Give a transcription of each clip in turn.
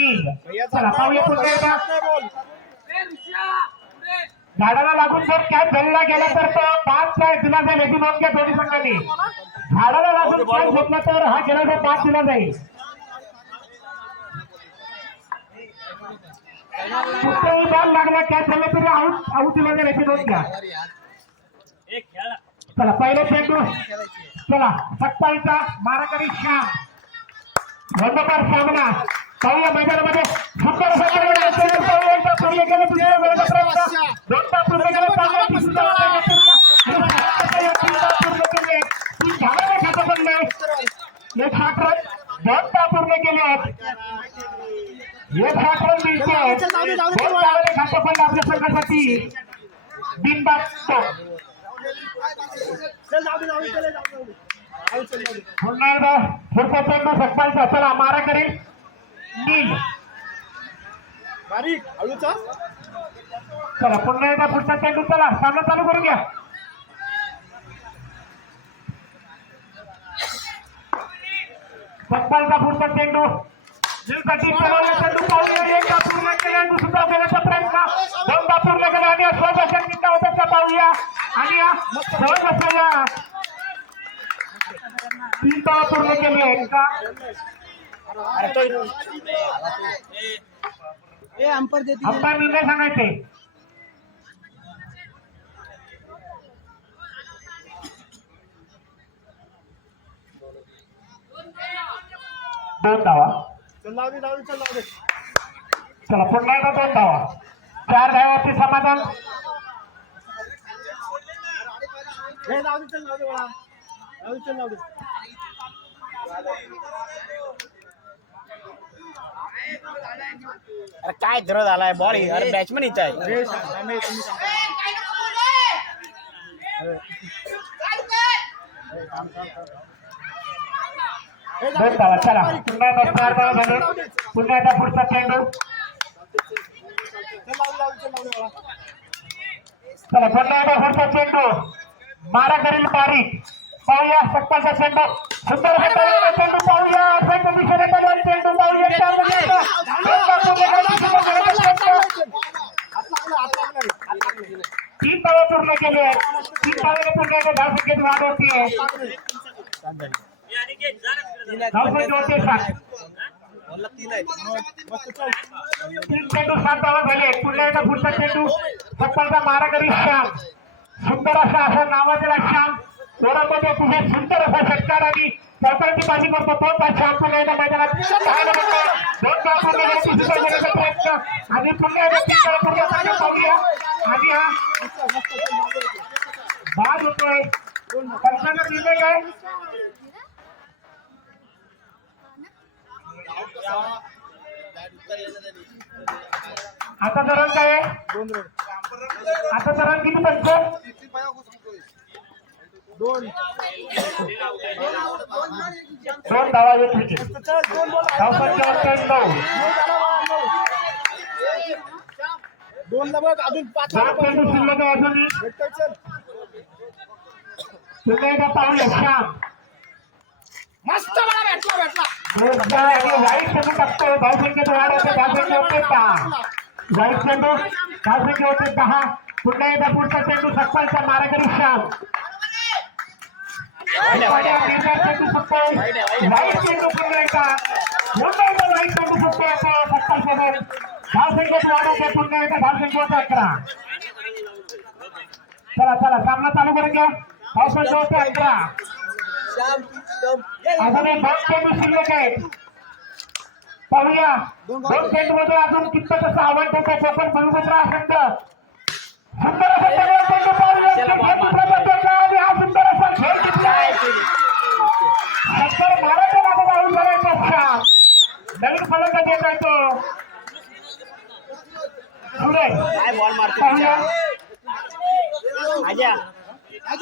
नील चला पाहूया पुन्हा झाडाला लागून जर कॅच झालेला गेला तर तो पाच काय दिला जाईल याची नोंद घ्या दोन्ही संघांनी. झाडाला लागून कॅच घेतला तर हा गेला तर पाच दिला जाईल कुठेही बॉल लागला कॅच झाला तरी आऊट आऊट दिला जाईल याची नोंद घ्या. चला पहिले चेंडू चला सत्तावीसचा माराकरी श्याम. धन्यवाद सामना. पूर्ण केलं तुझ्या वेळेचा प्रयत्न. दोनदा पूर्ण केलं चांगला ती सुद्धा वाटायला पूर्ण. आणि या तीनदा पूर्ण केले. ती धावायला खातं पडले. एक हात रन. दोनदा पूर्ण केले. एक हात रन मिळतोय दोन धावायला खातं पडलं आपल्या संघासाठी. बिनबाद तो पुन्हा एकदा पुढचा चेंडू सत्तावीसचा चला मारा करेल बारीक. हळूचा. चला पुन्हा एकदा पुढचा चेंडू चला सामना चालू करून घ्या. सत्तावीसचा पुढचा चेंडू. पाहूया एकदा पूर्ण केला दुसरा केल्याचा प्रयत्न. दोनदा पूर्ण केला आणि पाहूया. आणि या सहज असलेल्या तीन पूर्ण केली. अंपायर निर्णय सांगायचे दोन धावा चल लाव दे लाव दे चल लाव दे। चला पुन्हा एकदा दोन धावा चार धावाचे समाधान। हे लाव दे चल लाव दे बाळा। लाव दे चल लाव दे। अरे काय धरत आलाय बॉल अरे बॅट्समन इथं आहे. चला. पुन्हा एकदा पुन्हा पुढचा चेंडू चल पुन्हा एकदा पुढचा चेंडू मारा करील बारीक पाहूया सत्ताचा चेंडू. सुंदर चेंडू पाहूया. केले धाव संख्येत वाढ होतीये धाव संख्या होते सात मस्त चल. तीन चेंडू सात धावा झाले पुन्हा एकदा पुढचा चेंडू सत्ताचा माराकरी श्याम सुंदर असा असा नावाजला श्याम ओरमध्ये तुझे सुंदर असा षटकार आणि चौकांची बाजी करतो तो त्या श्याम पुन्हा एकदा मैदानात पाहायला मिळतो. दोन धावा पूर्ण केले, तिसरा घेण्याचा प्रयत्न आणि पुन्हा एकदा तीन धावा पूर्ण करण्याचा पाहूया आणि हा मस्त, मस्त, चल, लाव दे. बाद होतोय पंचांना दिले काय? आता धरण काय. आता धरण किती पंच दोन. दोन धावा एक विकेट चल दोन बघ अजून पाच चेंडू शिल्लक आहे अजूनही भेटतोय पाहूया श्याम मस्त मला भेटला भेटला. एकदा आणि वाईट चेंडू टाकतो धाव संख्येत वाढ होते धाव संख्या होते दहा वाईट चेंडू धाव संख्या होते दहा पुन्हा एकदा पुढचा चेंडू सत्ताचा माराकरी श्याम चेंडू चेंडू पुन्हा एकदा पुन्हा एकदा चेंडू सोबत संख्येत वाढ होते पुन्हा एकदा संख्या होते अकरा चला चला सामना चालू करून घ्या. शिल्लक आहेत पाहूया. दोन मध्ये अजून कितपत असं आव्हान ठेवतात ते पण बघत राहा संघ सुंदर आणि हा सुंदर असा खेळ शंकर महाराज करायचा नवीन येत आहे तो. मारतो पाहूया.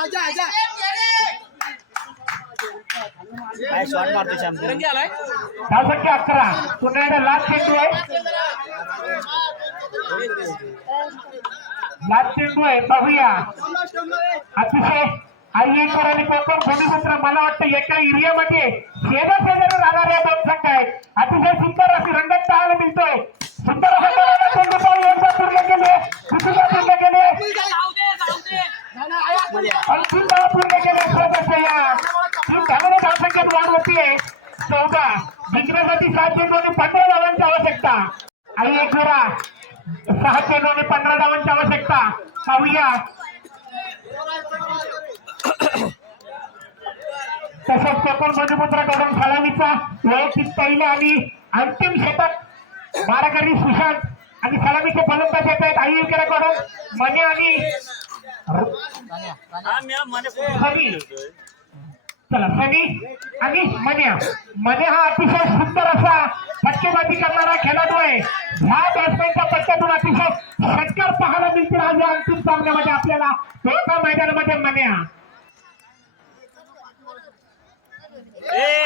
आजा आजा. आजा आजा काय शॉट मारतो श्याम धाव संख्या अकरा. पुन्हा एकदा लास्ट चेंडू आहे. लास्ट चेंडू आहे. पाहूया अतिशय आई एक आणि कोकण भूमिपुत्र मला वाटतं एका एरियामध्ये शेजार शेजारी राहणाऱ्या दोन संघ आहेत. अतिशय सुंदर अशी रंगत पाहायला मिळतोय. सुंदर चेंडू पाहून एकदा पूर्ण केले दुसरीदा पूर्ण केले अंतिम धावा पूर्ण केले सोबत या टीम धावाला धावसंख्येत वाढ होतीये चौदा जिंकण्यासाठी सात चेंडू आणि पंधरा धावांची आवश्यकता. आई एक वेळा सहा चेंडू आणि पंधरा धावांची आवश्यकता. पाहूया. तसंच कोकण भूमिपुत्राकडून सलामीचा वैयक्तिक पहिला आणि अंतिम षटक माराकरी सुशांत आणि सलामीचे फलंदाज येत आहेत. आईकडून मने आणि चला सनी आणि मन्या. मने हा अतिशय सुंदर असा फटकेबाजी करणारा खेळाडू आहे. ह्या बॅट्समॅनच्या पट्ट्यातून अतिशय षटकार पाहायला मिळतील आज या अंतिम सामन्यामध्ये आपल्याला एका मैदानामध्ये मन्या.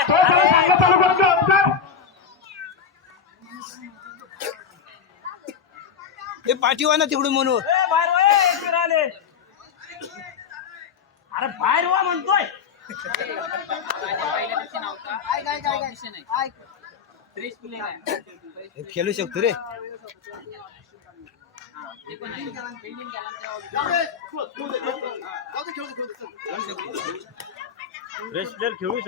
तो चालू करतो हे पाठीवा ना तिकडून म्हणून? अरे बाहेर वा म्हणतोय. हे खेळू शकतो रे.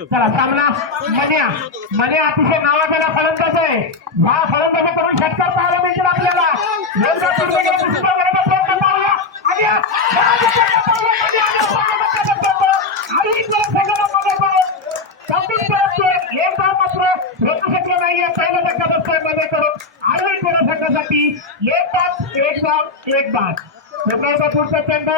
चला सामना. मन्या. मन्या अतिशय नावाजलेला फलंदाज आहे. षटकार पाहायला मिळतील आपल्याला योगा पूर्ण केला, दुसरा गडबड प्रयत्न पाहूया. आणि या- या गडबडचा पाहूया, आणि या गडबडचा प्रयत्न. आणि इकडे सगळं मध्ये करून कौतुक करतोय. एक धाव मात्र रोखू शकलं पहिल्या धक्का बसतोयमध्ये करून आरोही कोणा संघासाठी एक पाच एक धाव एक बाद योगाचा पुढचा चेंडू.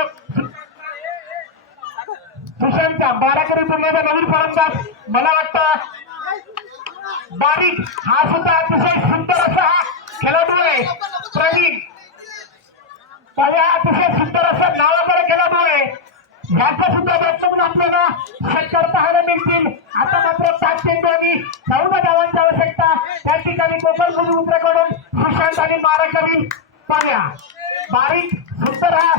सुशांतचा बाराकडे पूर्णचा नवीन फलंदाज मला वाटतं बारीक हा सुद्धा अतिशय सुंदर असा खेळाडू आहे प्रवीण. त्याला अतिशय सुंदर असं नावाकडे खेळाडू आहे. याचा सुद्धा बॅट्समन आपल्याला षटकार पाहायला मिळतील. आता मात्र सात चेंडू आणि चौदा धावांची आवश्यकता त्या ठिकाणी कोकण मुद्रेकडून सुशांत आणि मारा कवी पाण्या. बारीक सुंदर हा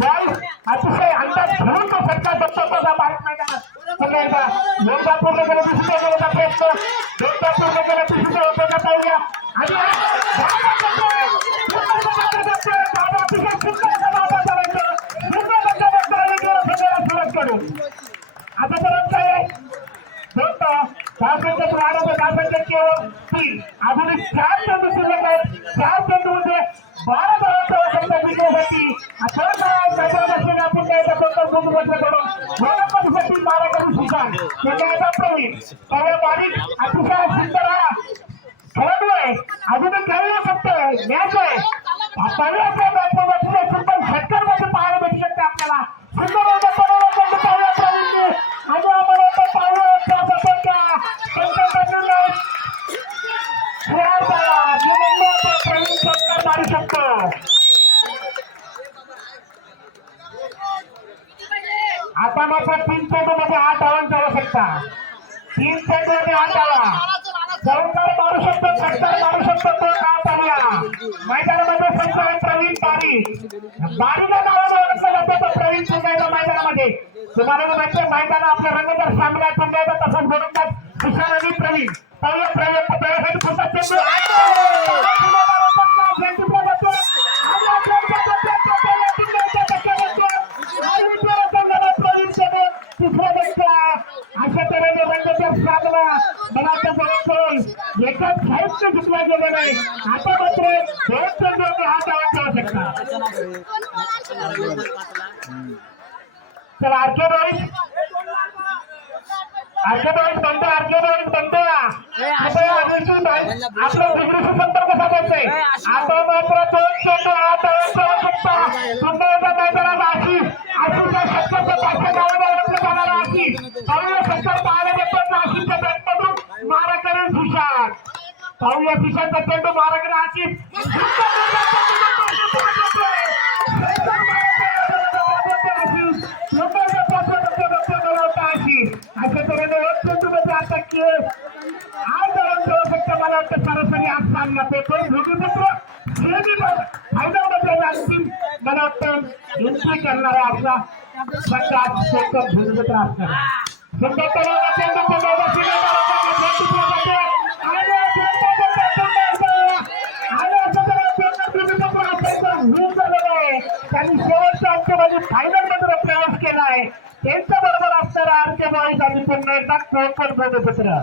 बॉल अतिशय अंदाज घेऊन तो फटका बसतो तसा बारीक मैदानात. सगळ्यांचा योगदा पूर्ण केलं दुसऱ्या केल्याचा प्रयत्न योगदा पूर्ण केलं दुसऱ्या उपयोगात येऊया आणि धावा करतोय. सुंदर बघतोय, धावा अतिशय सुंदर असा धावा करायचं. सुंदर असा बघतोय आणि गेला सगळ्याला सुरतकडून. आतापर्यंत आहे दोन धावसंख्येत वाढवतो धावसंख्येत केवळ तीन अजून चार चेंडू शिल्लक आहेत चार चेंडूमध्ये म्हणजे बारा धावांची आवश्यकता विजयासाठी अठरा धावा आपण गुण प्रवीण त्यामुळे बारीक अतिशय सुंदर हा खेळाडू आहे. मॅच आहे अतिशय सुंदर षटकारमध्ये पाहायला आपल्याला. सुंदर आता मात्र तीन चेंडूमध्ये आठ धावन करू शकता तीन चेंडूमध्ये आठ धावा चौकार मारू शकतो षटकार मारू शकतो तो का पाहिला मैदानामध्ये संघ आहे प्रवीण पारी पारीला नावानं ओळखलं जातं तो प्रवीण चुंगायचा मैदानामध्ये तुम्हाला माहिती मैदान आपल्या रंगदार सामना चुंगायचा एकदा म्हणून बनवतात तुषार आणि प्रवीण पाहूया प्रवीण प्रवीण पुन्हा सुटला गेलं नाही. आता मात्र आवाज आवश्यकता चला अर्घ्य रोहित अर्घ्य रोहित म्हणतो अर्घ्य रोहित म्हणतो आता आपलं डिग्री सत्तर कसा करतोय आता मात्र दोन चेंडू हात आवाज आवश्यकता पुन्हा एकदा मैदानात आशिष आशिषच्या सत्तरच्या पाचशे गावाला ओळखलं जाणार आशिष पाहूया सत्तर पाहायला येतो नाशिकच्या बॅटमधून मारा करेल सुशांत या सुशांतचा चेंडू मारा करेल आशिष अशा तऱ्हेने एक चेंडूमध्ये आता केस आज जवळ फक्त मला वाटतं सरासरी आज सामना पेपर भूमिपुत्र मला वाटतं एंट्री आपला पचास सेकंद असणार चेंडू पडला, सिलेंडरचा टिपला जाते. आणि चेंडू पडला, आणि असं त्याला चेंडू भूमिगत असायचं होऊन झालेलं आहे. त्यांनी शेवटच्या अंत्यमध्ये फायनल केला आहे त्यांच्या बरोबर असणारा आरके बॉईज आम्ही पुन्हा एकदा कोकण भूमिपुत्र